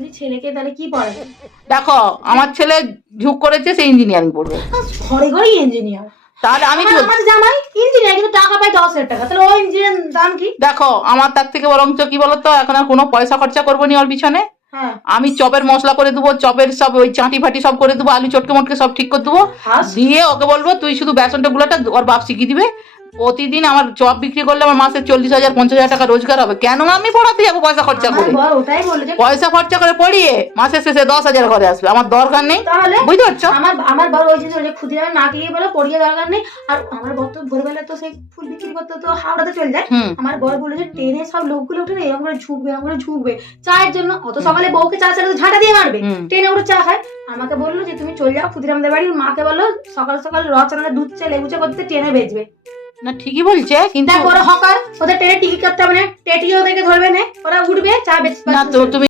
যদি ছেলেকে তাহলে কি পড়ে? দেখো আমার ছেলে ঝুঁক করেছে, সে ইঞ্জিনিয়ারিং পড়বে। ঘরে ঘরে ইঞ্জিনিয়ার। তাহলে আমি আমার জামাই ইঞ্জিনিয়ার, কিন্তু টাকা পায় 10,000 টাকা, তাহলে ও ইঞ্জিনিয়ার দাম কি? দেখো আমার তার থেকে বরঞ্চ কি বলতো, এখন আর কোনো পয়সা খরচা করবো নি ওর পিছনে। হ্যাঁ, আমি চপের মশলা করে দেবো, চপের সব ওই চাঁটি ফাটি সব করে দেবো, আলু চটকে মটকে সব ঠিক করে দেবো, দিয়ে ওকে বলবো তুই শুধু বেসনটা গুলোটা ওর বাপ শিখিয়ে দিবে। প্রতিদিন আমার চপ বিক্রি করলে আমার মাসে 40,000-50,000 টাকা রোজগার হবে। কেন আমি পড়াতে যাবো পয়সা খরচা আমার করে? বর ওটাই বলে যে পয়সা খরচা করে পড়িয়ে মাসের শেষে 10,000 ঘরে আসবে, আমার দরকার নেই। তাহলে বুঝতে পারছো? আমার বড় ওই জিনিস যে ক্ষুদিরামের মাকে গিয়ে বলে পড়িয়ে দরকার নেই। আর আমার বর তো ভোরবেলা তো সেই ফুল বিক্রি করতে তো হাওড়াতে চলে যায়। আমার বর বলে যে ট্রেনে সব লোকগুলো উঠে না এরকম করে ঝুঁকবে, এরকম করে ঝুঁকবে চায়ের জন্য। অত সকালে বউকে চা চালে তো ঝাঁটা দিয়ে মারবে, ট্রেনে উঠে চা খায়। আমাকে বললো যে তুমি চলে যাও ক্ষুদিরামদের বাড়ি, মাকে বললো সকাল সকাল রচনা দুধ চা লেবু চা করতে ট্রেনে বেচবে। না ঠিকই বলছে, কিন্তু ওরা হকার, ওদের ট্রেনে টিকিট কাটতে হবে না, টেটিও ওদেরকে ধরবে না, ওরা উঠবে চা বেচবে। না তো তুমি